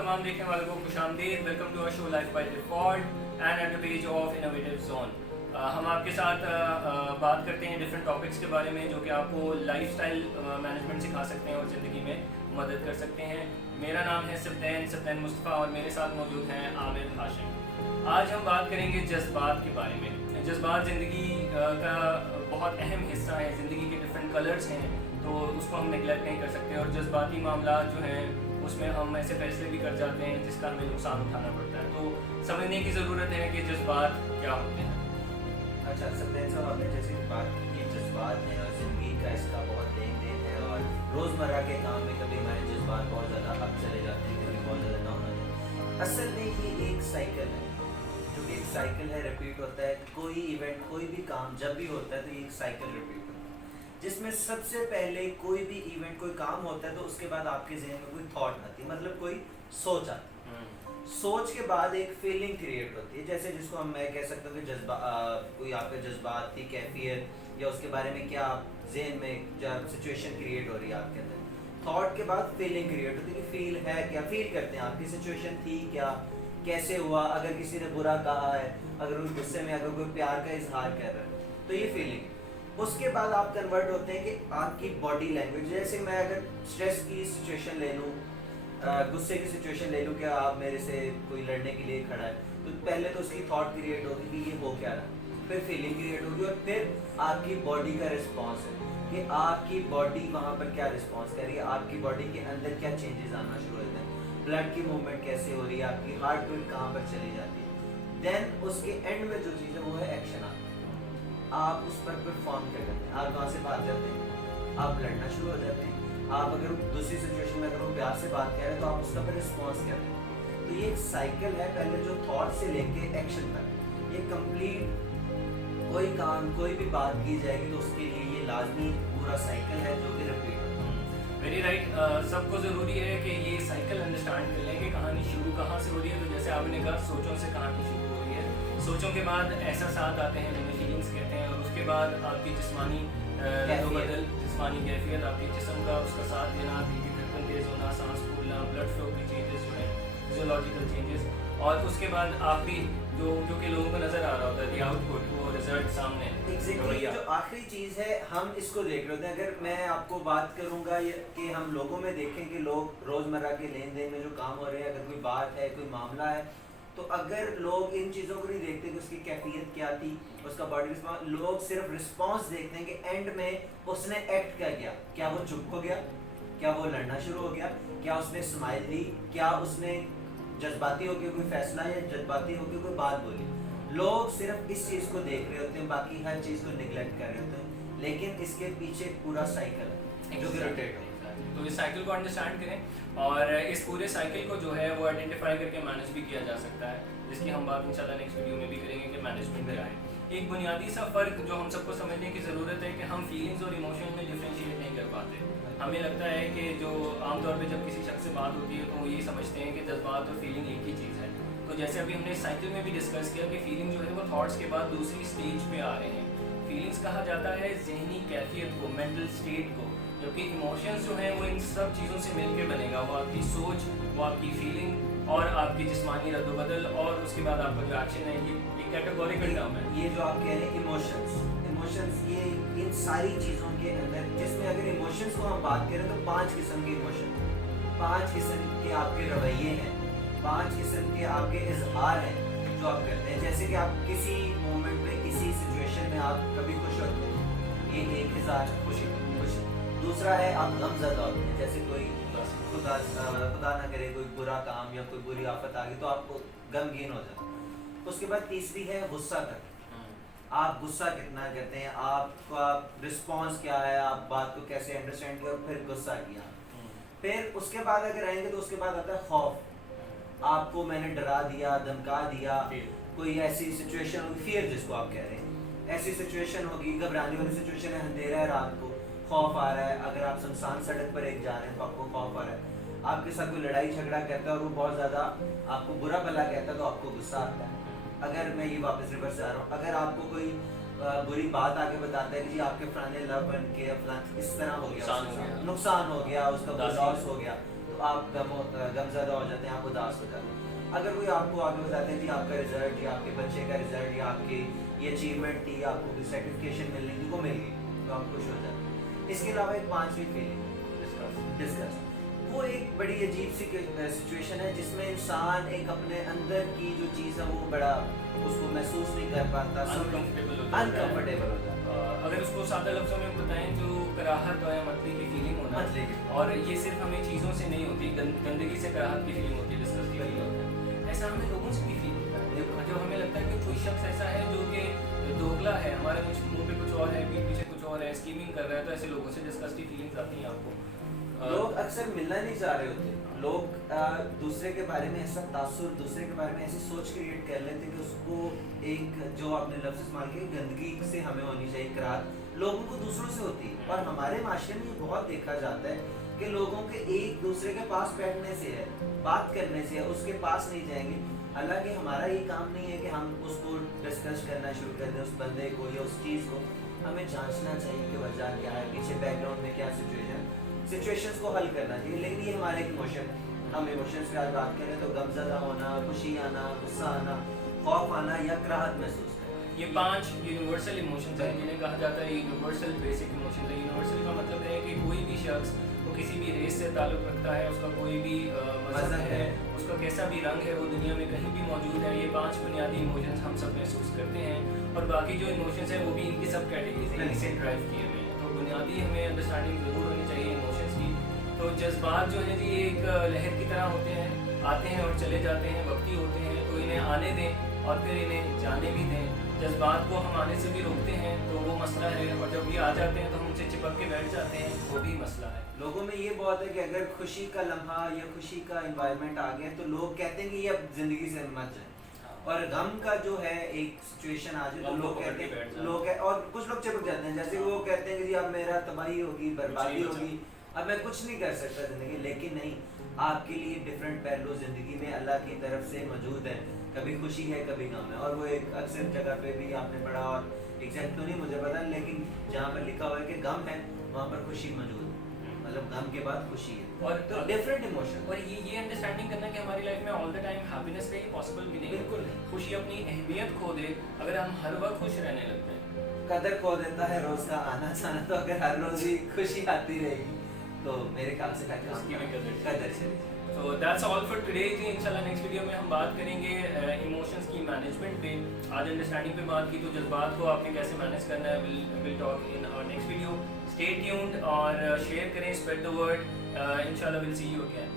तमाम देखने वालों को खुशामदीद। Welcome to our show life by default and at the page of innovative zone. हम आपके साथ बात करते हैं डिफरेंट टॉपिक्स के बारे में जो कि आपको लाइफस्टाइल मैनेजमेंट सिखा सकते हैं और ज़िंदगी में मदद कर सकते हैं। मेरा नाम है सब्तैन मुस्तफ़ा और मेरे साथ मौजूद हैं आमिर हाशिम। आज हम बात करेंगे जज्बात के बारे में। जज्बात ज़िंदगी का बहुत अहम हिस्सा है। ज़िंदगी के डिफरेंट कलर्स हैं तो उसको हम नेगलेक्ट नहीं कर सकते और जज्बाती मामला जो हैं उसमें हम ऐसे फैसले भी कर जाते हैं जिसका हमें नुकसान उठाना पड़ता है। तो समझने की ज़रूरत है कि जज्बात क्या होते हैं। अच्छा सब्तैन साहब, आपने जैसे कि बात की जज्बात हैं और ज़िंदगी का इसका बहुत लेन देन है और रोज़मर्रा के काम में कभी हमारे जज्बात बहुत ज़्यादा अप चले जाते हैं, कभी बहुत ज़्यादा डाउन हो जाते हैं। असल में ये एक साइकिल है, जो कि एक साइकिल है, रिपीट होता है। कोई इवेंट, कोई भी काम जब भी होता है तो ये एक साइकिल रिपीट होता है, जिसमें सबसे पहले कोई भी इवेंट, कोई काम होता है तो उसके बाद आपके जहन में कोई थॉट आती है, मतलब कोई सोच आती है। सोच के बाद एक फीलिंग क्रिएट होती है, जैसे जिसको हम मैं कह सकता हूँ कि कोई आपके जज्बात की कैफियत या उसके बारे में क्या जहन में जो सिचुएशन क्रिएट हो रही है आपके अंदर। थॉट के बाद फीलिंग क्रिएट होती है कि फील है क्या, फील करते हैं आपकी सिचुएशन थी क्या, कैसे हुआ, अगर किसी ने बुरा कहा है, अगर कोई गुस्से में, अगर कोई प्यार का इजहार कर रहा है तो ये फीलिंग। उसके बाद आप कन्वर्ट होते हैं कि आपकी बॉडी लैंग्वेज, जैसे मैं अगर स्ट्रेस की सिचुएशन ले लूँ, गुस्से की सिचुएशन ले लूँ कि आप मेरे से कोई लड़ने के लिए खड़ा है, तो पहले तो उसकी थॉट क्रिएट होगी कि ये हो क्या रहा, फिर फीलिंग क्रिएट होगी और फिर आपकी बॉडी का रिस्पॉन्स है कि आपकी बॉडी वहाँ पर क्या रिस्पॉन्स कर रही है, आपकी बॉडी के अंदर क्या चेंजेस आना शुरू होते हैं, ब्लड की मूवमेंट कैसे हो रही है, आपकी हार्ट बीट कहाँ पर चली जाती है। देन उसके एंड में जो चीज़ है वो है एक्शन। आप उस पर परफॉर्म क्या करते हैं, आप वहाँ से भाग जाते हैं, आप लड़ना शुरू हो जाते हैं। आप अगर दूसरी सिचुएशन में अगर वो प्यार से बात कर रहे हैं तो आप उसका पर रिस्पॉन्स कर रहे हैं। तो ये एक साइकिल है, पहले जो थॉट से लेके एक्शन तक ये कंप्लीट, कोई काम, कोई भी बात की जाएगी तो उसके लिए ये लाजमी पूरा साइकिल है जो कि रिपीट होता है। Very right. सबको ज़रूरी है कि ये साइकिल अंडरस्टैंड कर लें कि कहानी शुरू कहाँ से हो रही है। तो जैसे आपने कहा सोचों से कहानी शुरू हो रही है, सोचों के बाद एहसासात आते हैं जिन्हें फीलिंग्स कहते हैं, और उसके बाद आपकी जिस्मानी रद्दोबदल, जिस्मानी कैफियत, आपके जिस्म का उसका साथ देना, दिल की धड़कन तेज होना, सांस फूलना, ब्लड फ्लो के चेंजेस जो हैं, फिजियोलॉजिकल चेंजेस, और उसके बाद आखिरी जो कि लोगों को नजर आ रहा होता है, आउटपुट, वो रिजल्ट सामने। एग्जैक्टली जो आखिरी चीज़ है हम इसको देख रहे होते हैं। अगर मैं आपको बात करूंगा कि हम लोगों में देखें कि लोग रोज़मर्रा के लेन देन में जो काम हो रहे हैं, अगर कोई बात है, कोई मामला है, तो अगर लोग इन चीज़ों को नहीं देखते कि उसकी कैफियत क्या थी, उसका बॉडी रिस्पॉन्स, लोग सिर्फ रिस्पॉन्स देखते हैं कि एंड में उसने एक्ट क्या किया, क्या वो चुप हो गया, क्या वो लड़ना शुरू हो गया, क्या उसने स्माइल दी, क्या उसने जज्बाती होकर कोई फैसला या जज्बाती होकर कोई बात बोली। लोग सिर्फ इस चीज़ को देख रहे होते हैं, बाकी हर चीज़ को निगलेक्ट कर रहे होते हैं, लेकिन इसके पीछे पूरा साइकिल है जो कि रोटेट होता है। तो इस साइकिल को अंडरस्टैंड करें और इस पूरे साइकिल को जो है वो आइडेंटिफाई करके मैनेज भी किया जा सकता है, जिसकी हम बात इंशाल्लाह नेक्स्ट वीडियो में भी करेंगे कि मैनेजमेंट क्या है। एक बुनियादी सा फ़र्क जो हम सबको समझने की ज़रूरत है कि हम फीलिंग्स और इमोशन में डिफ्रेंशिएट नहीं कर पाते। हमें लगता है कि जो आमतौर पे जब किसी शख्स से बात होती है तो वो ये समझते हैं कि जज्बात और फीलिंग एक ही चीज़ है। तो जैसे अभी हमने साइकिल में भी डिस्कस किया कि फीलिंग जो है वो थॉट्स के बाद दूसरी स्टेज पे आ रहे हैं। फीलिंग्स कहा जाता है जहनी कैफियत को, मेंटल स्टेट को, जबकि इमोशंस जो हैं वो इन सब चीज़ों से मिलके बनेगा। वो आपकी सोच, वो आपकी फीलिंग और आपकी जिस्मानी रद्दोबदल और उसके बाद आपका जो एक्शन है, ये एक कैटेगोरिकल टर्म है। ये जो आप कह रहे हैं इमोशंस, ये इन सारी चीज़ों के अंदर, जिसमें अगर इमोशंस को हम बात करें तो 5 किस्म के इमोशन, 5 किस्म के आपके रवैये हैं, 5 किस्म के आपके इजहार हैं जो आप करते हैं। जैसे कि आप किसी मोमेंट में, किसी सिचुएशन में आप कभी खुश होते हैं, ये एक इजहार खुशी। दूसरा है आप गमज़दा होते हैं, जैसे कोई खुदा ना करे कोई बुरा काम या कोई बुरी आफत आ गई तो आपको गमगीन हो जाता है। उसके बाद तीसरी है गुस्सा करना, आप गुस्सा कितना करते हैं, आपका रिस्पॉन्स क्या है, आप बात को कैसे अंडरस्टैंड किया और फिर गुस्सा किया। फिर उसके बाद अगर आएंगे तो उसके बाद आता है खौफ। आपको मैंने डरा दिया, धमका दिया, कोई ऐसी सिचुएशन होगी, फियर जिसको आप कह रहे हैं, ऐसी सिचुएशन होगी, घबराने वाली सिचुएशन है, अंधेरा है रात को, खौफ आ रहा है। अगर आप सुनसान सड़क पर एक जा रहे हैं तो आपको खौफ आ रहा है। आपके साथ कोई लड़ाई झगड़ा करता है और वो बहुत ज़्यादा आपको बुरा भला कहता है तो आपको गुस्सा आता है। अगर मैं ये वापस रिवर्स जा रहा हूँ, अगर आपको कोई बुरी बात आगे बताता है कि जी आपके फलाने लव बन के इस तरह हो गया, नुकसान हो गया, उसका लॉस हो गया, तो आप गमज़दा हो जाते हैं, आप उदास हो जाते हैं। अगर कोई आपको आगे बताते हैं जी आपका रिजल्ट या आपके बच्चे का रिजल्ट या आपकी ये अचीवमेंट थी, आपको कोई सर्टिफिकेशन मिलने की, वो मिल गई, तो आप खुश हो जाते हैं। इसके अलावा एक पांचवी फीलिंग डिस्गस्ट। वो एक बड़ी अजीब सी सिचुएशन है जिसमें इंसान एक अपने अंदर की जो चीज़ है वो बड़ा उसको महसूस नहीं कर पाता, अनकंफर्टेबल होता है। अगर उसको सादा लफ्जों में बताएं तो कराहत या मतली की फीलिंग होना, और ये सिर्फ हमें चीज़ों से नहीं होती, गंदगी से कराहत की फीलिंग होती है, डिस्गस्ट की फीलिंग होता है। ऐसा हमें लोगों से भी फील होता है जब हमें लगता है कि कोई शख्स ऐसा है जो कि दोगला है, हमारे मुंह पे कुछ और है, पीछे कुछ और है, स्कीमिंग कर रहा है, तो ऐसे लोगों से डिस्गस्ट की फीलिंग्स आती हैं आपको। लोग अक्सर मिलना नहीं चाह रहे होते, लोग दूसरे के बारे में ऐसा तासुर, दूसरे के बारे में ऐसी सोच क्रिएट कर लेते हैं कि उसको एक जो आपने लफ्ज़ इस्तेमाल किए गंदगी से हमें होनी चाहिए कराहत, लोगों को दूसरों से होती है। और हमारे माशरे में ये बहुत देखा जाता है कि लोगों के एक दूसरे के पास बैठने से है, बात करने से है, उसके पास नहीं जाएंगे। हालांकि हमारा ये काम नहीं है कि हम उसको डिस्कस करना शुरू कर दें, उस बंदे को या उस चीज़ को। हमें जांचना चाहिए कि वजह क्या है, पीछे बैकग्राउंड में क्या सिचुएशंस को हल करना चाहिए। लेकिन ये हमारे इमोशन, हम इमोशंस पे आज बात करें तो गमज़दा होना, खुशी आना, गुस्सा आना, खौफ आना या कराहत महसूस करना, ये 5 यूनिवर्सल इमोशंस हैं जिन्हें कहा जाता है यूनिवर्सल बेसिक इमोशंस है। यूनिवर्सल का मतलब है कि कोई भी शख्स वो किसी भी रेस से ताल्लुक़ रखता है, उसका कोई भी मज़हब है, उसका कैसा भी रंग है, वो दुनिया में कहीं भी मौजूद है। ये 5 बुनियादी इमोशंस हम सब महसूस करते हैं, और बाकी जो इमोशंस हैं वो भी इनकी सब कैटेगरीज हैं, इनसे ड्राइव किए हुए हैं। तो बुनियादी हमें अंडरस्टैंडिंग ज़रूर होनी चाहिए इमोशंस की। तो जज्बात जो है जी एक लहर की तरह होते हैं, आते हैं और चले जाते हैं, वक्ती होते हैं, तो इन्हें आने दें और फिर इन्हें जाने भी दें। जज्बात को हम आने से भी रोकते हैं तो वो मसला है, और जब ये आ जाते हैं तो हम उनसे चिपक के बैठ जाते हैं, वो भी मसला है। लोगों में ये बहुत है कि अगर खुशी का लम्हा या खुशी का एनवायरनमेंट आ गया तो लोग कहते हैं कि ये अब जिंदगी से मत जाए, और गम का जो है एक सिचुएशन आ जाए तो लोग कहते हैं, और कुछ लोग चिपक जाते हैं, जैसे वो कहते हैं कि जी अब मेरा तबाही होगी, बर्बादी होगी, अब मैं कुछ नहीं कर सकता जिंदगी। लेकिन नहीं, आपके लिए डिफरेंट पहलू जिंदगी में अल्लाह की तरफ से मौजूद है, कभी खुशी है कभी गम है। और वो एक अक्सर जगह पे भी आपने पढ़ा, और एग्जैक्ट तो नहीं मुझे पता, लेकिन जहाँ पर लिखा हुआ है कि गम है वहाँ पर खुशी मौजूद है, मतलब गम के बाद खुशी है। और तो डिफरेंट इमोशन, और ये अंडरस्टैंडिंग करना कि हमारी लाइफ में ऑल द टाइम हैप्पीनेस रही पॉसिबल भी नहीं। बिल्कुल खुशी अपनी अहमियत खो दे अगर हम हर वक्त खुश रहने लगते हैं। कदर खो देता है रोज का आना जाना, तो अगर हर रोज ही खुशी आती रहेगी तो मेरे ख्याल से उसकी भी कदर चलेगी। तो दैट्स ऑल फॉर टुडे जी। इंशाल्लाह नेक्स्ट वीडियो में हम बात करेंगे इमोशंस की मैनेजमेंट पे। आज अंडरस्टैंडिंग पे बात की, तो जज्बात को आपने कैसे मैनेज करना है, will talk in our next video. Stay tuned और शेयर करें, स्प्रेड द वर्ड। इंशाल्लाह विल सी यू अगेन।